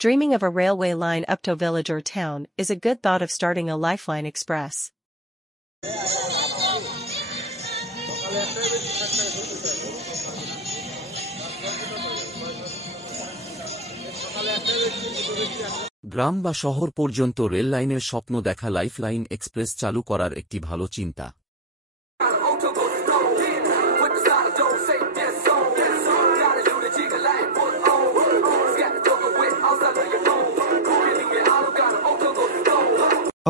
Dreaming of a railway line up to village or town is a good thought of starting a Lifeline Express. গ্রাম বা শহর পর্যন্ত rail লাইনের স্বপ্ন দেখা lifeline express চালু করার একটি ভালো চিন্তা।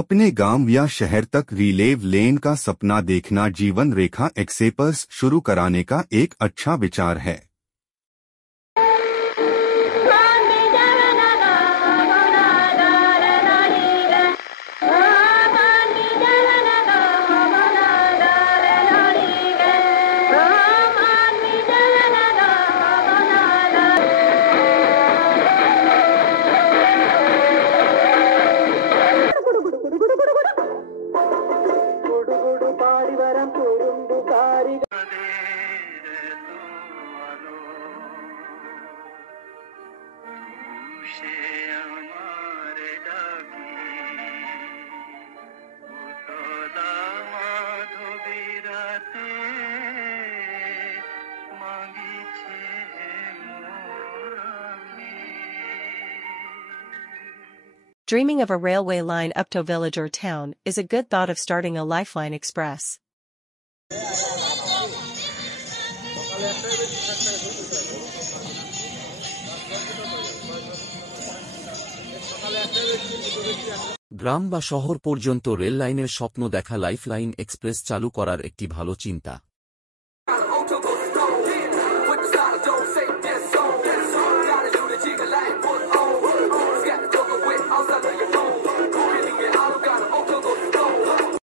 अपने गांव या शहर तक रिलेव लेन का सपना देखना जीवन रेखा एक्सप्रेस शुरू कराने का एक अच्छा विचार है। Dreaming of a railway line up to village or town is a good thought of starting a Lifeline Express. গ্রাম বা শহর পর্যন্ত রেল লাইনের স্বপ্ন দেখা লাইফলাইন এক্সপ্রেস চালু করার একটি ভালো চিন্তা।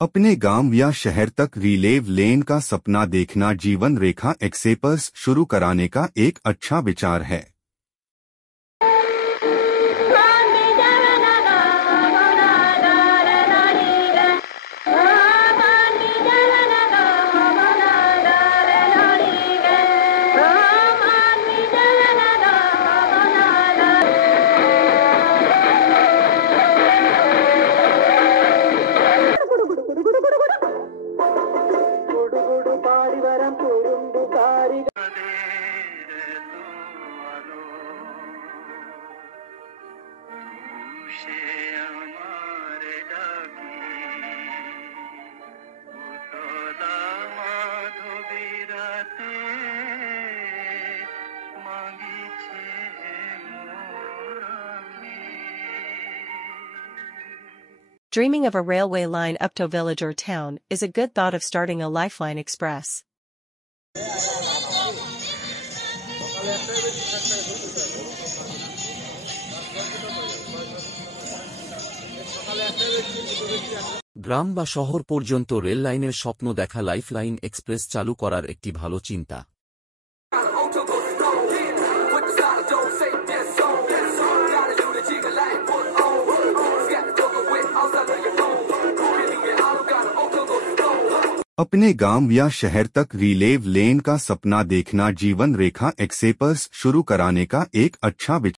अपने गांव या शहर तक रिलेव लेन का सपना देखना जीवन रेखा एक्सप्रेस शुरू कराने का एक अच्छा विचार है। Dreaming of a railway line up to village or town is a good thought of starting a Lifeline Express. গ্রাম বা শহর পর্যন্ত রেল লাইনের স্বপ্ন দেখা লাইফলাইন এক্সপ্রেস চালু করার একটি ভালো চিন্তা। अपने गांव या शहर तक रिलेव लेन का सपना देखना जीवन रेखा एक्सप्रेस शुरू कराने का एक अच्छा विचार